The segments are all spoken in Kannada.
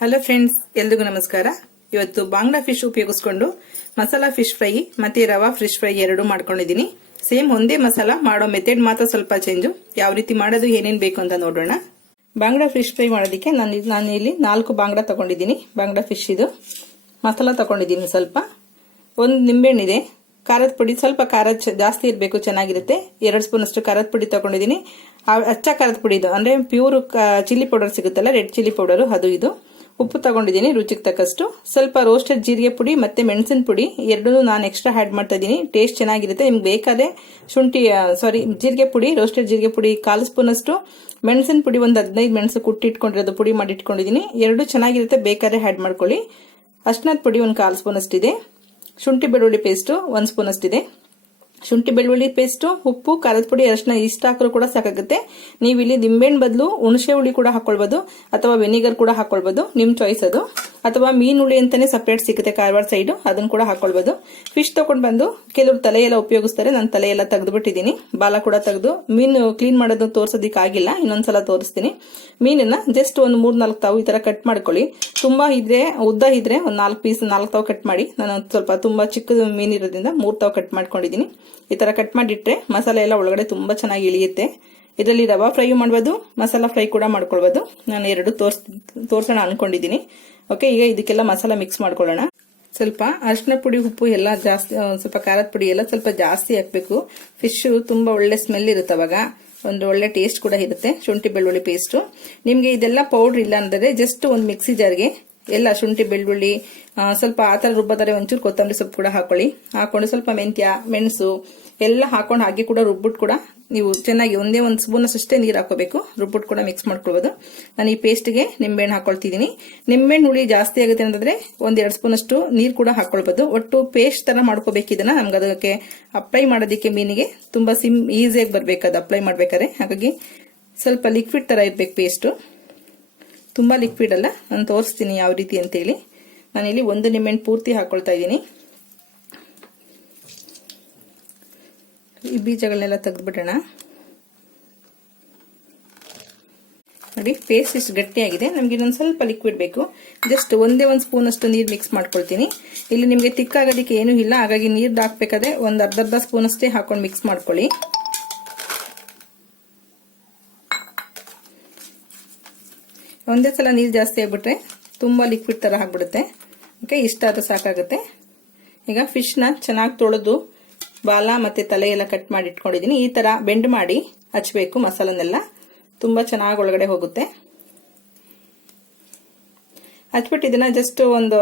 ಹಲೋ ಫ್ರೆಂಡ್ಸ್, ಎಲ್ರಿಗೂ ನಮಸ್ಕಾರ. ಇವತ್ತು ಬಾಂಗ್ಡಾ ಫಿಶ್ ಉಪಯೋಗಿಸ್ಕೊಂಡು ಮಸಾಲಾ ಫಿಶ್ ಫ್ರೈ ಮತ್ತೆ ರವಾ ಫಿಶ್ ಫ್ರೈ ಎರಡು ಮಾಡ್ಕೊಂಡಿದ್ದೀನಿ. ಸೇಮ್ ಒಂದೇ ಮಸಾಲಾ, ಮಾಡೋ ಮೆಥಡ್ ಮಾತ್ರ ಸ್ವಲ್ಪ ಚೇಂಜು. ಯಾವ ರೀತಿ ಮಾಡೋದು, ಏನೇನು ಬೇಕು ಅಂತ ನೋಡೋಣ. ಬಾಂಗ್ಡಾ ಫಿಶ್ ಫ್ರೈ ಮಾಡೋದಕ್ಕೆ ನಾನು ಇಲ್ಲಿ 4 ಬಾಂಗ್ಡಾ ತಗೊಂಡಿದ್ದೀನಿ. ಬಾಂಗ್ಡಾ ಫಿಶ್ ಇದು ಮಸಾಲಾ ತಗೊಂಡಿದ್ದೀನಿ. ಸ್ವಲ್ಪ ಒಂದು ನಿಂಬೆಹಣ್ಣಿದೆ, ಖಾರದ ಪುಡಿ ಸ್ವಲ್ಪ ಖಾರ ಜಾಸ್ತಿ ಇರಬೇಕು, ಚೆನ್ನಾಗಿರುತ್ತೆ. 2 ಸ್ಪೂನ್ ಅಷ್ಟು ಖಾರದ ಪುಡಿ ತಗೊಂಡಿದ್ದೀನಿ. ಅಚ್ಚ ಖಾರದ ಪುಡಿ ಇದು, ಅಂದ್ರೆ ಪ್ಯೂರ್ ಚಿಲ್ಲಿ ಪೌಡರ್ ಸಿಗುತ್ತಲ್ಲ, ರೆಡ್ ಚಿಲ್ಲಿ ಪೌಡರ್, ಅದು ಇದು. ಉಪ್ಪು ತಗೊಂಡಿದ್ದೀನಿ ರುಚಿಗೆ ತಕ್ಕಷ್ಟು. ಸ್ವಲ್ಪ ರೋಸ್ಟೆಡ್ ಜೀರಿಗೆ ಪುಡಿ ಮತ್ತೆ ಮೆಣಸಿನ ಪುಡಿ ಎರಡನ್ನೂ ನಾನು ಎಕ್ಸ್ಟ್ರಾ ಆ್ಯಡ್ ಮಾಡ್ತಾ ಇದ್ದೀನಿ. ಟೇಸ್ಟ್ ಚೆನ್ನಾಗಿರುತ್ತೆ. ನಿಮ್ಗೆ ಬೇಕಾದ್ರೆ ಜೀರಿಗೆ ಪುಡಿ, ರೋಸ್ಟೆಡ್ ಜೀರಿಗೆ ಪುಡಿ 1/4 ಸ್ಪೂನ್ ಅಷ್ಟು, ಮೆಣಸಿನ ಪುಡಿ ಒಂದು 15 ಮೆಣಸು ಕುಟ್ಟಿಟ್ಕೊಂಡಿರೋದು ಪುಡಿ ಮಾಡಿ ಇಟ್ಕೊಂಡಿದ್ದೀನಿ. ಎರಡು ಚೆನ್ನಾಗಿರುತ್ತೆ, ಬೇಕಾದ್ರೆ ಆ್ಯಡ್ ಮಾಡ್ಕೊಳ್ಳಿ. ಅರ್ಶಿನದ ಪುಡಿ ಒಂದು 1/4 ಸ್ಪೂನ್ ಅಷ್ಟಿದೆ. ಶುಂಠಿ ಬೆಳ್ಳುಳ್ಳಿ ಪೇಸ್ಟು 1 ಸ್ಪೂನ್ ಅಷ್ಟಿದೆ. ಶುಂಠಿ ಬೆಳ್ಳುಳ್ಳಿ ಪೇಸ್ಟು, ಉಪ್ಪು, ಖಾರದ ಪುಡಿ, ಅರಿಶಿನ ಇಷ್ಟ ಹಾಕಿದ್ರು ಕೂಡ ಸಾಕಾಗುತ್ತೆ. ನೀವು ಇಲ್ಲಿ ನಿಂಬೆಹಣ್ಣು ಬದಲು ಹುಣಸೆ ಹುಳಿ ಕೂಡ ಹಾಕೊಳ್ಬಹುದು, ಅಥವಾ ವೆನಿಗರ್ ಕೂಡ ಹಾಕೊಳ್ಬಹುದು, ನಿಮ್ ಚಾಯ್ಸ್ ಅದು. ಅಥವಾ ಮೀನು ಹುಳಿ ಅಂತಾನೆ ಸಪರೇಟ್ ಸಿಗುತ್ತೆ ಕಾರವಾರ ಸೈಡ್, ಅದನ್ನ ಕೂಡ ಹಾಕೊಳ್ಬಹುದು. ಫಿಶ್ ತಗೊಂಡು ಬಂದು ಕೆಲವರು ತಲೆ ಎಲ್ಲ ಉಪಯೋಗಿಸ್ತಾರೆ, ನಾನು ತಲೆ ಎಲ್ಲ ತೆಗೆದು ಬಿಟ್ಟಿದ್ದೀನಿ, ಬಾಲ ಕೂಡ ತೆಗೆದು. ಮೀನು ಕ್ಲೀನ್ ಮಾಡೋದು ತೋರ್ಸೋದಿಕ್ ಆಗಿಲ್ಲ, ಇನ್ನೊಂದ್ಸಲ ತೋರಿಸ್ತೀನಿ. ಮೀನನ್ನ ಜಸ್ಟ್ ಒಂದು 3-4 ತಾವು ಈ ತರ ಕಟ್ ಮಾಡ್ಕೊಳ್ಳಿ. ತುಂಬಾ ಇದ್ರೆ, ಉದ್ದ ಇದ್ರೆ ಒಂದು 4 ಪೀಸ್ 4 ತಾವು ಕಟ್ ಮಾಡಿ. ನಾನು ಸ್ವಲ್ಪ ತುಂಬಾ ಚಿಕ್ಕದು ಮೀನಿರೋದ್ರಿಂದ 3 ತಾವು ಕಟ್ ಮಾಡ್ಕೊಂಡಿದ್ದೀನಿ. ಈ ತರ ಕಟ್ ಮಾಡಿಟ್ರೆ ಮಸಾಲೆ ಎಲ್ಲ ಒಳಗಡೆ ತುಂಬಾ ಚೆನ್ನಾಗಿ ಇಳಿಯುತ್ತೆ. ಇದರಲ್ಲಿ ರವಾ ಫ್ರೈ ಮಾಡಬಹುದು, ಮಸಾಲಾ ಫ್ರೈ ಕೂಡ ಮಾಡ್ಕೊಳ್ಬಹುದು. ನಾನು ಎರಡು ತೋರ್ಸೋಣ ಅನ್ಕೊಂಡಿದ್ದೀನಿ. ಓಕೆ, ಈಗ ಇದಕ್ಕೆಲ್ಲ ಮಸಾಲಾ ಮಿಕ್ಸ್ ಮಾಡ್ಕೊಳ್ಳೋಣ. ಸ್ವಲ್ಪ ಅರಿಶಿನ ಪುಡಿ, ಉಪ್ಪು ಎಲ್ಲ ಜಾಸ್ತಿ, ಸ್ವಲ್ಪ ಖಾರದ ಪುಡಿ ಎಲ್ಲ ಸ್ವಲ್ಪ ಜಾಸ್ತಿ ಹಾಕ್ಬೇಕು. ಫಿಶ್ ತುಂಬಾ ಒಳ್ಳೆ ಸ್ಮೆಲ್ ಇರುತ್ತೆ, ಅವಾಗ ಒಂದು ಒಳ್ಳೆ ಟೇಸ್ಟ್ ಕೂಡ ಇರುತ್ತೆ. ಶುಂಠಿ ಬೆಳ್ಳುಳ್ಳಿ ಪೇಸ್ಟ್, ನಿಮ್ಗೆ ಇದೆಲ್ಲ ಪೌಡರ್ ಇಲ್ಲ ಅಂದ್ರೆ ಜಸ್ಟ್ ಒಂದು ಮಿಕ್ಸಿ ಜಾರ್ಗೆ ಎಲ್ಲ ಶುಂಠಿ ಬೆಳ್ಳುಳ್ಳಿ ಸ್ವಲ್ಪ ಆತರ ರುಬ್ಬತಾರೆ, ಒಂಚೂರು ಕೊತ್ತಂಬರಿ ಸೊಪ್ಪು ಕೂಡ ಹಾಕೊಂಡು ಸ್ವಲ್ಪ ಮೆಂತ್ಯ, ಮೆಣಸು ಎಲ್ಲ ಹಾಕೊಂಡು ಹಾಗೆ ಕೂಡ ರುಬ್ಬಿಟ್ಟು ಕೂಡ ನೀವು ಚೆನ್ನಾಗಿ ಒಂದೇ 1 ಸ್ಪೂನ್ ಅಷ್ಟೇ ನೀರು ಹಾಕೋಬೇಕು. ರುಬ್ಬಿಟ್ಟು ಕೂಡ ಮಿಕ್ಸ್ ಮಾಡ್ಕೊಳ್ಬಹುದು. ನಾನು ಈ ಪೇಸ್ಟ್ಗೆ ನಿಂಬೆಹಣ್ಣು ಹಾಕೊಳ್ತಿದ್ದೀನಿ. ನಿಂಬೆಹಣ್ಣು ಹುಳಿ ಜಾಸ್ತಿ ಆಗುತ್ತೆ ಅಂತಂದ್ರೆ 1-2 ಸ್ಪೂನ್ ಅಷ್ಟು ನೀರು ಕೂಡ ಹಾಕೊಳ್ಬಹುದು. ಒಟ್ಟು ಪೇಸ್ಟ್ ತರ ಮಾಡ್ಕೋಬೇಕು ಇದನ್ನ. ನಮ್ಗೆ ಅದಕ್ಕೆ ಅಪ್ಲೈ ಮಾಡೋದಕ್ಕೆ ಮೀನಿಗೆ ತುಂಬಾ ಈಸಿಯಾಗಿ ಬರ್ಬೇಕು ಅದು ಅಪ್ಲೈ ಮಾಡ್ಬೇಕಾದ್ರೆ. ಹಾಗಾಗಿ ಸ್ವಲ್ಪ ಲಿಕ್ವಿಡ್ ತರ ಇರ್ಬೇಕು ಪೇಸ್ಟ್, ತುಂಬಾ ಲಿಕ್ವಿಡ್ ಅಲ್ಲ. ನಾನು ತೋರಿಸ್ತೀನಿ ಯಾವ ರೀತಿ ಅಂತೇಳಿ. ನಾನಿಲ್ಲಿ 1 ನಿಂಬೆಹಣ್ಣು ಪೂರ್ತಿ ಹಾಕೊಳ್ತಾ ಇದ್ದೀನಿ. ಈ ಬೀಜಗಳನ್ನೆಲ್ಲ ತೆಗೆದ್ಬಿಡೋಣ. ನೋಡಿ, ಪೇಸ್ಟ್ ಇಷ್ಟು ಗಟ್ಟಿಯಾಗಿದೆ. ನಮ್ಗೆ ಇನ್ನೊಂದು ಸ್ವಲ್ಪ ಲಿಕ್ವಿಡ್ ಬೇಕು. ಜಸ್ಟ್ ಒಂದೇ 1 ಸ್ಪೂನ್ ಅಷ್ಟು ನೀರು ಮಿಕ್ಸ್ ಮಾಡ್ಕೊಳ್ತೀನಿ. ಇಲ್ಲಿ ನಿಮ್ಗೆ ತಿಕ್ಕಾಗೋದಕ್ಕೆ ಏನೂ ಇಲ್ಲ, ಹಾಗಾಗಿ ನೀರು ಹಾಕ್ಬೇಕಾದ್ರೆ ಒಂದು ಅರ್ಧ ಸ್ಪೂನ್ ಅಷ್ಟೇ ಹಾಕೊಂಡು ಮಿಕ್ಸ್ ಮಾಡ್ಕೊಳ್ಳಿ. ಒಂದೇ ಸಲ ನೀರು ಜಾಸ್ತಿ ಆಗ್ಬಿಟ್ರೆ ತುಂಬಾ ಲಿಕ್ವಿಡ್ ತರ ಆಗ್ಬಿಡುತ್ತೆ. ಓಕೆ, ಇಷ್ಟ ಆದ್ರೂ ಸಾಕಾಗುತ್ತೆ. ಈಗ ಫಿಶ್ ನ ಚೆನ್ನಾಗಿ ತೊಳೆದು ಬಾಲ ಮತ್ತೆ ತಲೆ ಎಲ್ಲ ಕಟ್ ಮಾಡಿ ಇಟ್ಕೊಂಡಿದ್ದೀನಿ. ಈ ತರ ಬೆಂಡ್ ಮಾಡಿ ಹಚ್ಬೇಕು ಮಸಾಲನೆಲ್ಲ, ತುಂಬಾ ಚೆನ್ನಾಗಿ ಒಳಗಡೆ ಹೋಗುತ್ತೆ. ಹಚ್ಬಿಟ್ಟು ಇದನ್ನ ಜಸ್ಟ್ ಒಂದು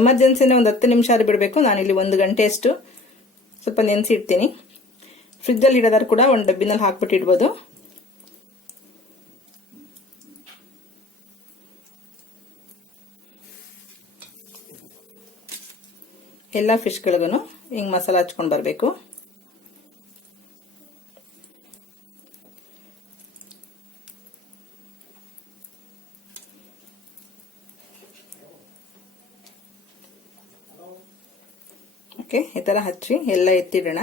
ಎಮರ್ಜೆನ್ಸಿನ ಒಂದು 10 ನಿಮಿಷ ಬಿಡಬೇಕು. ನಾನಿಲ್ಲಿ 1 ಗಂಟೆ ಅಷ್ಟು ಸ್ವಲ್ಪ ನೆನೆಸಿ ಇಡ್ತೀನಿ. ಫ್ರಿಜ್ ಅಲ್ಲಿ ಇಡೋದಾದ್ರು ಕೂಡ ಒಂದು ಡಬ್ಬಿನಲ್ಲಿ ಹಾಕ್ಬಿಟ್ಟು ಇಡ್ಬೋದು. ಎಲ್ಲ ಫಿಶ್ಗಳಿಗೂ ಹಿಂಗ್ ಮಸಾಲ ಹಚ್ಕೊಂಡು ಬರಬೇಕು. ಓಕೆ, ಈ ತರ ಹಚ್ಚಿ ಎಲ್ಲ ಎತ್ತಿಡೋಣ.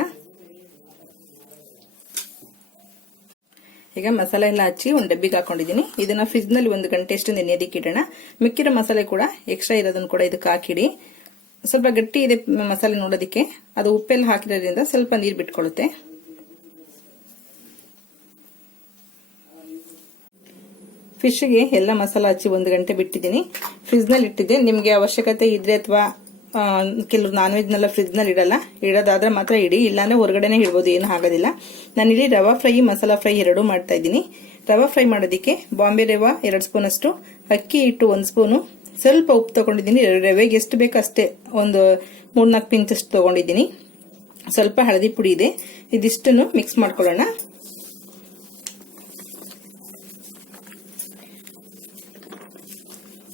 ಈಗ ಮಸಾಲೆ ಎಲ್ಲ ಹಚ್ಚಿ ಒಂದು ಡಬ್ಬಿಗೆ ಹಾಕೊಂಡಿದ್ದೀನಿ. ಇದನ್ನ ಫ್ರಿಜ್ ನಲ್ಲಿ 1 ಗಂಟೆ ಅಷ್ಟು ನೆನೆಯೋದಕ್ಕೆ ಇಡೋಣ. ಮಿಕ್ಕಿರೋ ಮಸಾಲೆ ಕೂಡ ಎಕ್ಸ್ಟ್ರಾ ಇರೋದನ್ನು ಕೂಡ ಇದಕ್ಕೆ ಹಾಕಿಡಿ. ಸ್ವಲ್ಪ ಗಟ್ಟಿ ಇದೆ ಮಸಾಲೆ ನೋಡೋದಿಕ್ಕೆ, ಅದು ಉಪ್ಪೆಲ್ಲ ಹಾಕಿರೋದ್ರಿಂದ ಸ್ವಲ್ಪ ನೀರು ಬಿಟ್ಕೊಳ್ಳುತ್ತೆ. ಫಿಶ್ಗೆ ಎಲ್ಲ ಮಸಾಲ ಹಚ್ಚಿ 1 ಗಂಟೆ ಬಿಟ್ಟಿದ್ದೀನಿ. ಫ್ರಿಜ್ ನಲ್ಲಿ ಇಟ್ಟಿದ್ದೆ. ನಿಮ್ಗೆ ಅವಶ್ಯಕತೆ ಇದ್ರೆ ಅಥವಾ ಕೆಲವರು ನಾನ್ ವೆಜ್ ನೆಲ್ಲ ಫ್ರಿಜ್ ನಲ್ಲಿ ಇಡಲ್ಲ, ಇಡೋದಾದ್ರೆ ಮಾತ್ರ ಇಡಿ, ಇಲ್ಲಾಂದ್ರೆ ಹೊರಗಡೆನೆ ಇಡ್ಬೋದು, ಏನು ಆಗೋದಿಲ್ಲ. ನಾನಿಲ್ಲಿ ರವಾ ಫ್ರೈ, ಮಸಾಲಾ ಫ್ರೈ ಎರಡೂ ಮಾಡ್ತಾ ಇದ್ದೀನಿ. ರವಾ ಫ್ರೈ ಮಾಡೋದಕ್ಕೆ ಬಾಂಬೆ ರವಾ 2 ಸ್ಪೂನ್ ಅಷ್ಟು, ಅಕ್ಕಿ ಹಿಟ್ಟು 1 ಸ್ಪೂನು, ಸ್ವಲ್ಪ ಉಪ್ಪು ತಗೊಂಡಿದ್ದೀನಿ. ರವೆಗೆ ಎಷ್ಟು ಬೇಕು ಅಷ್ಟೇ, ಒಂದು 3-4 ಪಿಂಚ್ ಅಷ್ಟು ತಗೊಂಡಿದ್ದೀನಿ. ಸ್ವಲ್ಪ ಹಳದಿ ಪುಡಿ ಇದೆ. ಇದಿಷ್ಟನ್ನು ಮಿಕ್ಸ್ ಮಾಡ್ಕೊಳ್ಳೋಣ.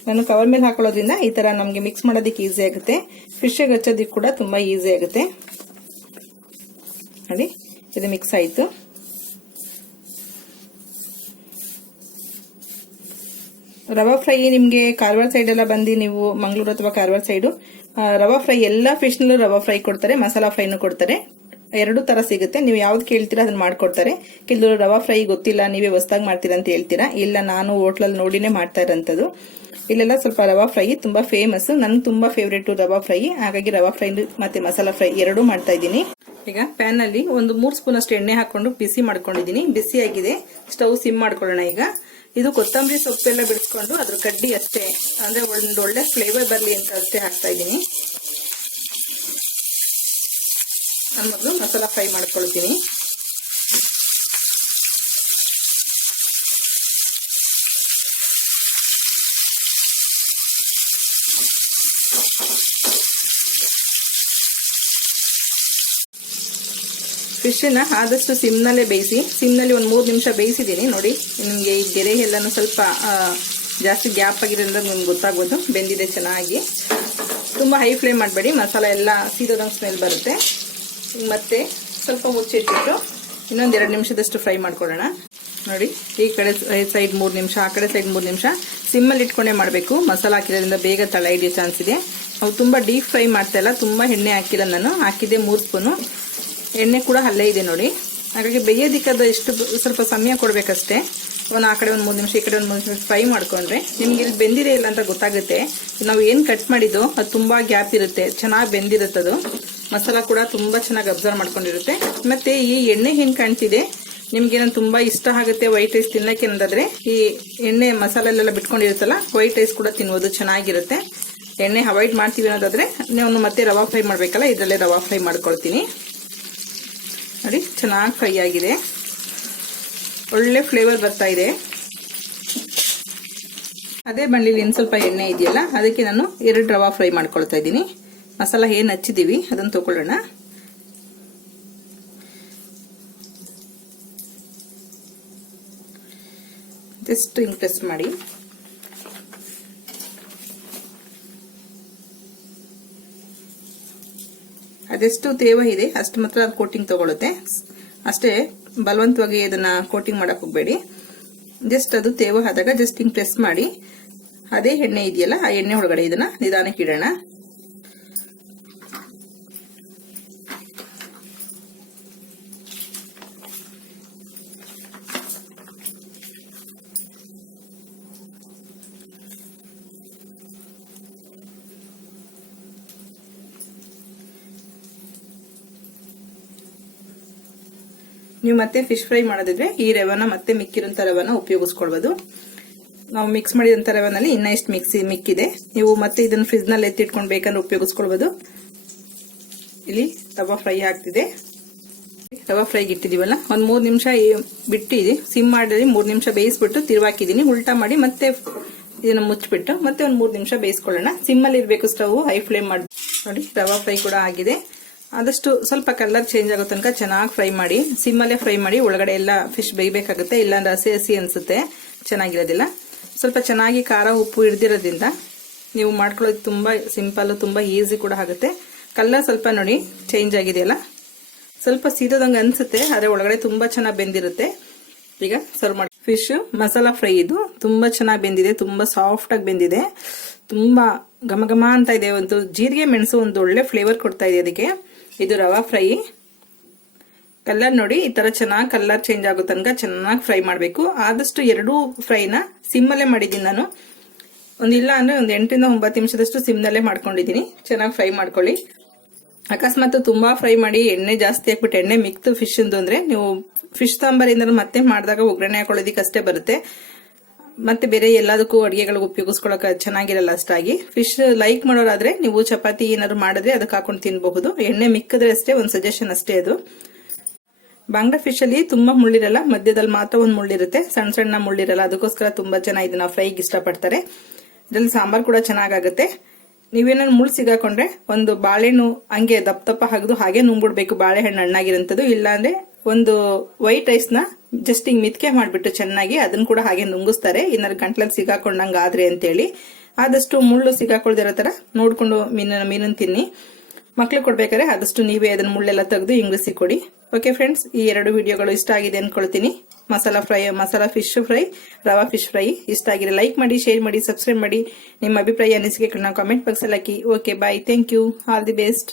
ನಾನು ಕವರ್ ಮೇಲೆ ಹಾಕೊಳ್ಳೋದ್ರಿಂದ ಈ ತರ ನಮ್ಗೆ ಮಿಕ್ಸ್ ಮಾಡೋದಕ್ಕೆ ಈಸಿ ಆಗುತ್ತೆ. ಫಿಶ್ಗೆ ಹಚ್ಚೋದಕ್ಕೆ ಕೂಡ ತುಂಬಾ ಈಸಿ ಆಗುತ್ತೆ. ನೋಡಿ, ಇದು ಮಿಕ್ಸ್ ಆಯ್ತು. ರವಾ ಫ್ರೈ ನಿಮ್ಗೆ ಕಾರವಾರ ಸೈಡ್ ಎಲ್ಲ ಬಂದು ನೀವು ಮಂಗಳೂರು ಅಥವಾ ಕಾರವಾರ ಸೈಡ್ ರವಾ ಫ್ರೈ ಎಲ್ಲ ಫಿಶ್ ನಲ್ಲೂ ರವಾ ಫ್ರೈ ಕೊಡ್ತಾರೆ, ಮಸಾಲಾ ಫ್ರೈನು ಕೊಡ್ತಾರೆ. ಎರಡು ತರ ಸಿಗುತ್ತೆ. ನೀವು ಯಾವ್ದು ಕೇಳ್ತೀರಾ ಅದನ್ನ ಮಾಡ್ಕೊಡ್ತಾರೆ. ಕೆಲವರು ರವಾ ಫ್ರೈ ಗೊತ್ತಿಲ್ಲ, ನೀವೇ ಹೊಸದಾಗಿ ಮಾಡ್ತೀರಾ ಅಂತ ಹೇಳ್ತೀರಾ. ಇಲ್ಲ, ನಾನು ಹೋಟ್ಲಲ್ಲಿ ನೋಡಿನೇ ಮಾಡ್ತಾ ಇರೋಂಥದ್ದು. ಇಲ್ಲೆಲ್ಲ ಸ್ವಲ್ಪ ರವಾ ಫ್ರೈ ತುಂಬಾ ಫೇಮಸ್, ನನ್ಗೆ ತುಂಬಾ ಫೇವ್ರೇಟ್ ರವಾ ಫ್ರೈ. ಹಾಗಾಗಿ ರವಾ ಫ್ರೈ ಮತ್ತೆ ಮಸಾಲಾ ಫ್ರೈ ಎರಡೂ ಮಾಡ್ತಾ ಇದ್ದೀನಿ. ಈಗ ಪ್ಯಾನ್ ಅಲ್ಲಿ ಒಂದು 3 ಸ್ಪೂನ್ ಅಷ್ಟು ಎಣ್ಣೆ ಹಾಕೊಂಡು ಬಿಸಿ ಮಾಡ್ಕೊಂಡಿದ್ದೀನಿ. ಬಿಸಿ ಆಗಿದೆ, ಸ್ಟವ್ ಸಿಮ್ ಮಾಡ್ಕೊಳ್ಳೋಣ. ಈಗ ಇದು ಕೊತ್ತಂಬರಿ ಸೊಪ್ಪೆಲ್ಲ ಬಿಡಿಸ್ಕೊಂಡು ಅದ್ರ ಕಡ್ಡಿ ಅಷ್ಟೇ, ಅಂದ್ರೆ ಒಂದು ಒಳ್ಳೆ ಫ್ಲೇವರ್ ಬರಲಿ ಅಂತ ಅಷ್ಟೇ ಹಾಕ್ತಾ ಇದ್ದೀನಿ. ನಾನು ಮೊದಲು ಮಸಾಲಾ ಫ್ರೈ ಮಾಡ್ಕೊಳ್ತೀನಿ. ಫಿಶ್ನ ಆದಷ್ಟು ಸಿಮ್ನಲ್ಲೇ ಬೇಯಿಸಿ. ಸಿಮ್ನಲ್ಲಿ ಒಂದು 3 ನಿಮಿಷ ಬೇಯಿಸಿದ್ದೀನಿ. ನೋಡಿ, ನಿಮಗೆ ಈ ಗೆರೆ ಎಲ್ಲಾನು ಸ್ವಲ್ಪ ಜಾಸ್ತಿ ಗ್ಯಾಪ್ ಆಗಿರೋದ್ರಿಂದ ನಿಮ್ಗೆ ಗೊತ್ತಾಗ್ಬೋದು ಬೆಂದಿದೆ ಚೆನ್ನಾಗಿ. ತುಂಬ ಹೈ ಫ್ಲೇಮ್ ಮಾಡಬೇಡಿ, ಮಸಾಲೆ ಎಲ್ಲ ಸೀದೋದಂಗೆ ಸ್ಮೆಲ್ ಬರುತ್ತೆ. ಮತ್ತೆ ಸ್ವಲ್ಪ ಮುಚ್ಚಿಟ್ಬಿಟ್ಟು ಇನ್ನೊಂದು 2 ನಿಮಿಷದಷ್ಟು ಫ್ರೈ ಮಾಡ್ಕೊಳ್ಳೋಣ. ನೋಡಿ, ಈ ಕಡೆ ಸೈಡ್ 3 ನಿಮಿಷ, ಆ ಕಡೆ ಸೈಡ್ 3 ನಿಮಿಷ ಸಿಮ್ಮಲ್ಲಿ ಇಟ್ಕೊಂಡೇ ಮಾಡಬೇಕು. ಮಸಾಲ ಹಾಕಿರೋದ್ರಿಂದ ಬೇಗ ತಳ ಹಿಡಿಯೋ ಚಾನ್ಸ್ ಇದೆ. ಅವು ತುಂಬ ಡೀಪ್ ಫ್ರೈ ಮಾಡ್ತಾ ಇಲ್ಲ, ತುಂಬ ಎಣ್ಣೆ ಹಾಕಿಲ್ಲ. ನಾನು ಹಾಕಿದ್ದೆ 3 ಸ್ಪೂನು, ಎಣ್ಣೆ ಕೂಡ ಅಲ್ಲೇ ಇದೆ ನೋಡಿ. ಹಾಗಾಗಿ ಬೇಯೋದಿಕ್ಕದು ಎಷ್ಟು ಸ್ವಲ್ಪ ಸಮಯ ಕೊಡಬೇಕಷ್ಟೇ. ಆ ಕಡೆ ಒಂದು 3 ನಿಮಿಷ, ಈ ಕಡೆ ಒಂದು 3 ನಿಮಿಷ ಫ್ರೈ ಮಾಡ್ಕೊಂಡ್ರೆ ನಿಮ್ಗೆ ಇಲ್ಲಿ ಬೆಂದಿದೆ ಇಲ್ಲ ಅಂತ ಗೊತ್ತಾಗುತ್ತೆ. ನಾವು ಏನು ಕಟ್ ಮಾಡಿದ್ದು ಅದು ತುಂಬಾ ಗ್ಯಾಪ್ ಇರುತ್ತೆ, ಚೆನ್ನಾಗಿ ಬೆಂದಿರುತ್ತದು. ಮಸಾಲ ಕೂಡ ತುಂಬಾ ಚೆನ್ನಾಗಿ ಅಬ್ಸರ್ವ್ ಮಾಡ್ಕೊಂಡಿರುತ್ತೆ. ಮತ್ತೆ ಈ ಎಣ್ಣೆ ಏನು ಕಾಣ್ತಿದೆ ನಿಮ್ಗೆ ನಾನು ತುಂಬಾ ಇಷ್ಟ ಆಗುತ್ತೆ ವೈಟ್ ರೈಸ್ ತಿನ್ನಕ್ಕೆ ಅನ್ನೋದಾದ್ರೆ, ಈ ಎಣ್ಣೆ ಮಸಾಲೆಲ್ಲ ಬಿಟ್ಕೊಂಡಿರುತ್ತಲ್ಲ, ವೈಟ್ ರೈಸ್ ಕೂಡ ತಿನ್ಬೋದು, ಚೆನ್ನಾಗಿರುತ್ತೆ. ಎಣ್ಣೆ ಅವಾಯ್ಡ್ ಮಾಡ್ತೀವಿ ಅನ್ನೋದಾದ್ರೆ ನೀವು ಮತ್ತೆ ರವಾ ಫ್ರೈ ಮಾಡ್ಬೇಕಲ್ಲ, ಇದರಲ್ಲೇ ರವಾ ಫ್ರೈ ಮಾಡ್ಕೊಳ್ತೀನಿ. ನೋಡಿ, ಚೆನ್ನಾಗಿ ಫ್ರೈ ಆಗಿದೆ, ಒಳ್ಳೆ ಫ್ಲೇವರ್ ಬರ್ತಾ ಇದೆ. ಅದೇ ಬಾಣಲಿಲಿ ಇನ್ನು ಸ್ವಲ್ಪ ಎಣ್ಣೆ ಇದೆಯಲ್ಲ, ಅದಕ್ಕೆ ನಾನು 2 ರವಾ ಫ್ರೈ ಮಾಡ್ಕೊಳ್ತಾ ಇದ್ದೀನಿ. ಮಸಾಲ ಏನು ಹಚ್ಚಿದೀವಿ ಅದನ್ನು ತಗೊಳ್ಳೋಣ. ಜಸ್ಟ್ ಹಿಂಗ್ ಪ್ರೆಸ್ ಮಾಡಿ. ಅದೆಷ್ಟು ತೇವ ಇದೆ ಅಷ್ಟು ಮಾತ್ರ ಅದು ಕೋಟಿಂಗ್ ತಗೊಳುತ್ತೆ. ಅಷ್ಟೇ ಬಲವಂತವಾಗಿ ಇದನ್ನ ಕೋಟಿಂಗ್ ಮಾಡಕ್ ಹೋಗ್ಬೇಡಿ. ಜಸ್ಟ್ ಅದು ತೇವ ಆದಾಗ ಜಸ್ಟ್ ಹಿಂಗ್ ಪ್ರೆಸ್ ಮಾಡಿ, ಅದೇ ಎಣ್ಣೆ ಇದೆಯಲ್ಲ ಆ ಎಣ್ಣೆ ಒಳಗಡೆ ಇದನ್ನ ನಿಧಾನಕ್ಕೆ ಇಡೋಣ. ನೀವು ಮತ್ತೆ ಫಿಶ್ ಫ್ರೈ ಮಾಡೋದಿದ್ರೆ ಈ ರವಾನ ಮತ್ತೆ ಮಿಕ್ಕಿರೋಂಥ ರವಾನ ಉಪಯೋಗಿಸ್ಕೊಳ್ಬೋದು. ನಾವು ಮಿಕ್ಸ್ ಮಾಡಿದಂಥ ರವಾನಲ್ಲಿ ಇನ್ನ ಎಷ್ಟು ಮಿಕ್ಕಿದೆ, ನೀವು ಮತ್ತೆ ಇದನ್ನ ಫ್ರಿಜ್ ನಲ್ಲಿ ಎತ್ತಿಟ್ಕೊಂಡು ಬೇಕಂದ್ರೆ ಉಪಯೋಗಿಸ್ಕೊಳ್ಬೋದು. ಇಲ್ಲಿ ರವಾ ಫ್ರೈ ಆಗ್ತಿದೆ. ರವಾ ಫ್ರೈಗೆ ಇಟ್ಟಿದೀವಲ್ಲ, ಒಂದು 3 ನಿಮಿಷ ಬಿಟ್ಟಿದೆ, ಸಿಮ್ ಮಾಡಿ 3 ನಿಮಿಷ ಬೇಯಿಸ್ಬಿಟ್ಟು ತಿರುವಾಕಿದೀನಿ. ಉಲ್ಟಾ ಮಾಡಿ ಮತ್ತೆ ಇದನ್ನ ಮುಚ್ಚಿಬಿಟ್ಟು ಮತ್ತೆ ಒಂದು 3 ನಿಮಿಷ ಬೇಯಿಸ್ಕೊಳ್ಳೋಣ. ಸಿಮ್ಮಲ್ಲಿ ಇರಬೇಕು, ಸ್ಟವ್ ಹೈ ಫ್ಲೇಮ್ ಮಾಡಿ. ನೋಡಿ, ರವಾ ಫ್ರೈ ಕೂಡ ಆಗಿದೆ. ಆದಷ್ಟು ಸ್ವಲ್ಪ ಕಲರ್ ಚೇಂಜ್ ಆಗೋ ತನಕ ಚೆನ್ನಾಗಿ ಫ್ರೈ ಮಾಡಿ, ಸಿಮ್ಮಲ್ಲೇ ಫ್ರೈ ಮಾಡಿ. ಒಳಗಡೆ ಎಲ್ಲ ಫಿಶ್ ಬೇಯಬೇಕಾಗುತ್ತೆ, ಇಲ್ಲಾಂದ್ರೆ ಹಸಿ ಹಸಿ ಅನ್ಸುತ್ತೆ, ಚೆನ್ನಾಗಿರೋದಿಲ್ಲ. ಸ್ವಲ್ಪ ಚೆನ್ನಾಗಿ ಖಾರ ಉಪ್ಪು ಹಿಡ್ದಿರೋದ್ರಿಂದ ನೀವು ಮಾಡ್ಕೊಳ್ಳೋದು ತುಂಬಾ ಸಿಂಪಲ್, ತುಂಬಾ ಈಸಿ ಕೂಡ ಆಗುತ್ತೆ. ಕಲರ್ ಸ್ವಲ್ಪ ನೋಡಿ ಚೇಂಜ್ ಆಗಿದೆಯಲ್ಲ, ಸ್ವಲ್ಪ ಸೀದೋದಂಗೆ ಅನ್ಸುತ್ತೆ, ಆದ್ರೆ ಒಳಗಡೆ ತುಂಬಾ ಚೆನ್ನಾಗಿ ಬೆಂದಿರುತ್ತೆ. ಈಗ ಸರ್ವ್ ಮಾಡಿ. ಫಿಶ್ ಮಸಾಲಾ ಫ್ರೈ ಇದು ತುಂಬಾ ಚೆನ್ನಾಗಿ ಬೆಂದಿದೆ, ತುಂಬಾ ಸಾಫ್ಟ್ ಆಗಿ ಬೆಂದಿದೆ, ತುಂಬಾ ಘಮ ಘಮ ಅಂತ ಇದೆ. ಒಂದು ಜೀರಿಗೆ ಮೆಣಸು ಒಂದು ಒಳ್ಳೆ ಫ್ಲೇವರ್ ಕೊಡ್ತಾ ಇದೆ ಅದಕ್ಕೆ. ಇದು ರವಾ ಫ್ರೈ. ಕಲರ್ ನೋಡಿ, ಈ ತರ ಚೆನ್ನಾಗಿ ಕಲರ್ ಚೇಂಜ್ ಆಗೋ ತನಕ ಚೆನ್ನಾಗಿ ಫ್ರೈ ಮಾಡಬೇಕು. ಆದಷ್ಟು 2 ಫ್ರೈನ ಸಿಮ್ಮಲ್ಲೇ ಮಾಡಿದ್ದೀನಿ ನಾನು. ಇಲ್ಲ ಅಂದ್ರೆ ಒಂದು 8 ರಿಂದ 9 ನಿಮಿಷದಷ್ಟು ಸಿಮ್ನಲ್ಲೇ ಮಾಡ್ಕೊಂಡಿದ್ದೀನಿ. ಚೆನ್ನಾಗಿ ಫ್ರೈ ಮಾಡ್ಕೊಳ್ಳಿ. ಅಕಸ್ಮಾತ್ ತುಂಬಾ ಫ್ರೈ ಮಾಡಿ ಎಣ್ಣೆ ಜಾಸ್ತಿ ಹಾಕ್ಬಿಟ್ಟು ಎಣ್ಣೆ ಮಿಕ್ತು ಫಿಶ್ ಅಂದ್ರೆ ನೀವು ಫಿಶ್ ಸಾಂಬಾರಿಂದ ಮತ್ತೆ ಮಾಡಿದಾಗ ಒಗ್ಗರಣೆ ಹಾಕೊಳ್ಳೋದಿಕ್ಕೆ ಅಷ್ಟೇ ಬರುತ್ತೆ. ಮತ್ತೆ ಬೇರೆ ಎಲ್ಲದಕ್ಕೂ ಅಡಿಗೆಗಳಿಗೆ ಉಪಯೋಗಿಸ್ಕೊಳಕ ಚೆನ್ನಾಗಿರಲ್ಲ ಅಷ್ಟಾಗಿ. ಫಿಶ್ ಲೈಕ್ ಮಾಡೋರಾದ್ರೆ ನೀವು ಚಪಾತಿ ಏನಾದ್ರು ಮಾಡಿದ್ರೆ ಅದಕ್ಕೆ ಹಾಕೊಂಡು ತಿನ್ಬಹುದು. ಎಣ್ಣೆ ಮಿಕ್ಕಿದ್ರೆ ಅಷ್ಟೇ, ಒಂದು ಸಜೆಷನ್ ಅಷ್ಟೇ ಅದು. ಬಾಂಗ್ಡಾ ಫಿಶ್ ಅಲ್ಲಿ ತುಂಬಾ ಮುಳ್ಳಿರಲ್ಲ, ಮಧ್ಯದಲ್ಲಿ ಮಾತ್ರ ಒಂದು ಮುಳ್ಳಿರುತ್ತೆ, ಸಣ್ಣ ಸಣ್ಣ ಮುಳ್ಳಿರಲ್ಲ. ಅದಕ್ಕೋಸ್ಕರ ತುಂಬಾ ಜನ ಇದನ್ನ ಫ್ರೈಗೆ ಇಷ್ಟಪಡ್ತಾರೆ. ಇದ್ರಲ್ಲಿ ಸಾಂಬಾರ್ ಕೂಡ ಚೆನ್ನಾಗಾಗುತ್ತೆ. ನೀವೇನಾದ್ರು ಮುಳ್ಳು ಸಿಗಾಕೊಂಡ್ರೆ ಒಂದು ಬಾಳೆಹಣ್ಣು ಹಂಗೆ ದಪ್ಪ ದಪ್ಪ ಹಗ್ದು ಹಾಗೆ ನುಂಗ್ಬಿಡ್ಬೇಕು, ಬಾಳೆಹಣ್ಣು ಹಣ್ಣಾಗಿರಂತದ್ದು. ಇಲ್ಲಾಂದ್ರೆ ಒಂದು ವೈಟ್ ರೈಸ್ ನ ಜಸ್ಟ್ ಹಿಂಗ್ ಮಿತ್ಕೆ ಮಾಡ್ಬಿಟ್ಟು ಚೆನ್ನಾಗಿ ಅದನ್ನ ಕೂಡ ಹಾಗೆ ನುಂಗಿಸ್ತಾರೆ, ಏನಾದ್ರು ಗಂಟ್ಲಲ್ಲಿ ಸಿಗಾಕೊಂಡಂಗ ಆದ್ರೆ ಅಂತೇಳಿ. ಆದಷ್ಟು ಮುಳ್ಳು ಸಿಗಾಕೊಳ್ದಿರೋ ತರ ನೋಡ್ಕೊಂಡು ಮೀನನ್ನು ತಿನ್ನಿ. ಮಕ್ಳು ಕೊಡ್ಬೇಕಾದ್ರೆ ಆದಷ್ಟು ನೀವೇ ಅದನ್ನ ಮುಳ್ಳೆಲ್ಲ ತೆಗೆದು ಇಂಗ್ಲಿಸಿ ಕೊಡಿ. ಓಕೆ ಫ್ರೆಂಡ್ಸ್, ಈ 2 ವಿಡಿಯೋಗಳು ಇಷ್ಟ ಆಗಿದೆ ಅನ್ಕೊಳ್ತೀನಿ. ಮಸಾಲಾ ಫಿಶ್ ಫ್ರೈ, ರವಾ ಫಿಶ್ ಫ್ರೈ ಇಷ್ಟ ಆಗಿದೆ ಲೈಕ್ ಮಾಡಿ, ಶೇರ್ ಮಾಡಿ, ಸಬ್ಸ್ಕ್ರೈಬ್ ಮಾಡಿ. ನಿಮ್ಮ ಅಭಿಪ್ರಾಯ ಅನಿಸಿಕೆಗಳನ್ನ ಕಾಮೆಂಟ್ ಬಾಕ್ಸ್ ಅಲ್ಲಿ ಹಾಕಿ. Okay, bye, thank you, all the best.